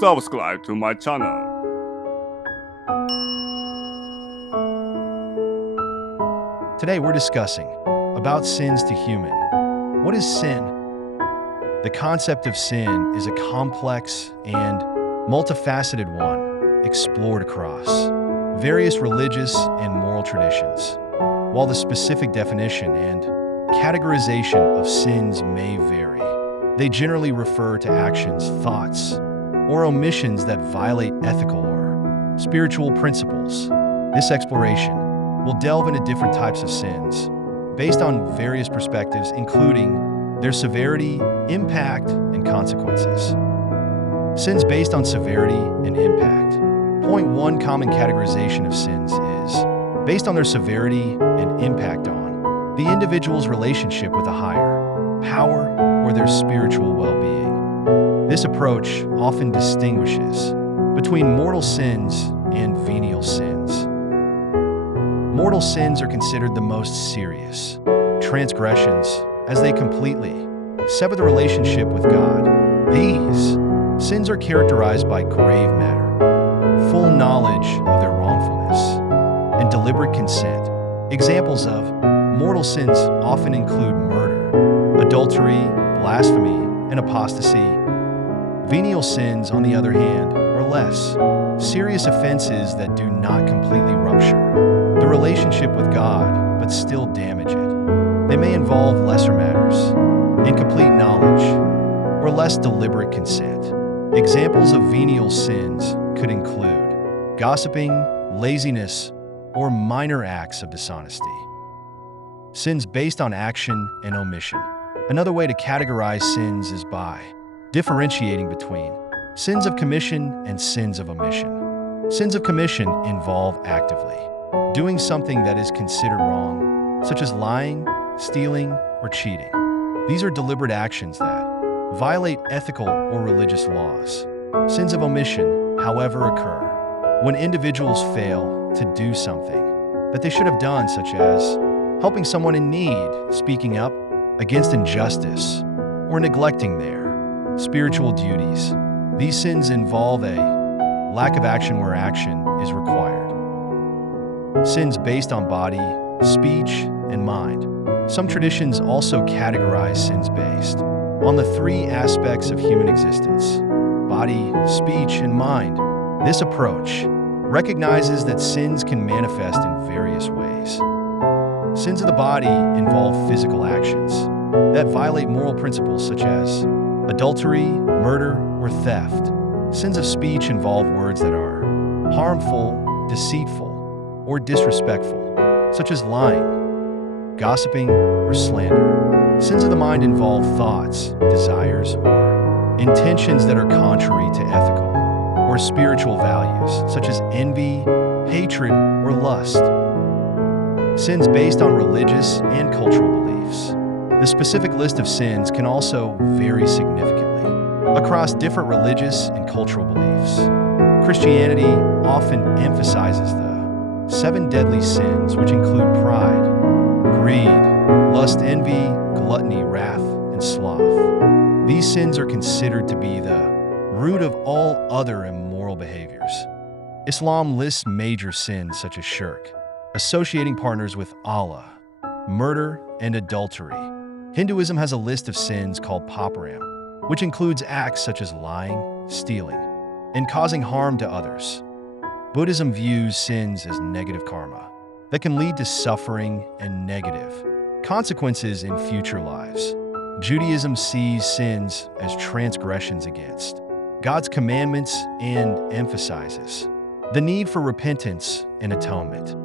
subscribe to my channel. Today we're discussing about sins to human. What is sin? The concept of sin is a complex and multifaceted one explored across various religious and moral traditions. While the specific definition and categorization of sins may vary, they generally refer to actions, thoughts, or omissions that violate ethical or spiritual principles. This exploration will delve into different types of sins based on various perspectives, including their severity, impact, and consequences. Sins based on severity and impact. Point one common categorization of sins is based on their severity and impact on the individual's relationship with a higher power or their spiritual well-being. This approach often distinguishes between mortal sins and venial sins. Mortal sins are considered the most serious transgressions as they completely sever the relationship with God. These sins are characterized by grave matter, full knowledge of their wrongfulness, and deliberate consent. Examples of mortal sins often include murder, adultery, blasphemy, and apostasy. Venial sins, on the other hand, are less serious offenses that do not completely rupture the relationship with God, but still damage it. They may involve lesser matters, incomplete knowledge, or less deliberate consent. Examples of venial sins could include gossiping, laziness, or minor acts of dishonesty. Sins based on action and omission. Another way to categorize sins is by differentiating between sins of commission and sins of omission. Sins of commission involve actively doing something that is considered wrong, such as lying, stealing, or cheating. These are deliberate actions that violate ethical or religious laws. Sins of omission, however, occur when individuals fail to do something that they should have done, such as helping someone in need, speaking up against injustice, or neglecting their spiritual duties. These sins involve a lack of action where action is required. Sins based on body, speech, and mind. Some traditions also categorize sins based on the three aspects of human existence: body, speech, and mind. This approach recognizes that sins can manifest in various ways. Sins of the body involve physical actions that violate moral principles such as adultery, murder, or theft. Sins of speech involve words that are harmful, deceitful, or disrespectful, such as lying, gossiping, or slander. Sins of the mind involve thoughts, desires, or intentions that are contrary to ethical or spiritual values, such as envy, hatred, or lust. Sins based on religious and cultural beliefs. The specific list of sins can also vary significantly across different religious and cultural beliefs. Christianity often emphasizes the 7 deadly sins, which include pride, greed, lust, envy, gluttony, wrath, and sloth. These sins are considered to be the root of all other immoral behaviors. Islam lists major sins such as shirk, associating partners with Allah, murder, and adultery. Hinduism has a list of sins called paparam, which includes acts such as lying, stealing, and causing harm to others. Buddhism views sins as negative karma that can lead to suffering and negative consequences in future lives. Judaism sees sins as transgressions against God's commandments and emphasizes the need for repentance and atonement.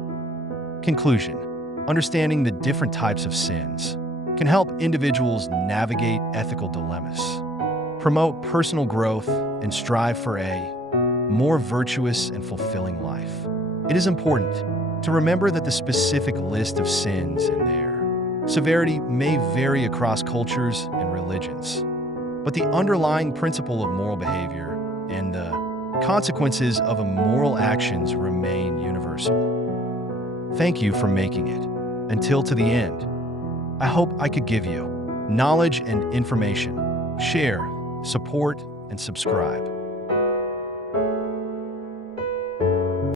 Conclusion: understanding the different types of sins can help individuals navigate ethical dilemmas, promote personal growth, and strive for a more virtuous and fulfilling life. It is important to remember that the specific list of sins and their severity may vary across cultures and religions, but the underlying principle of moral behavior and the consequences of immoral actions remain universal. Thank you for making it until to the end. I hope I could give you knowledge and information. Share, support, and subscribe.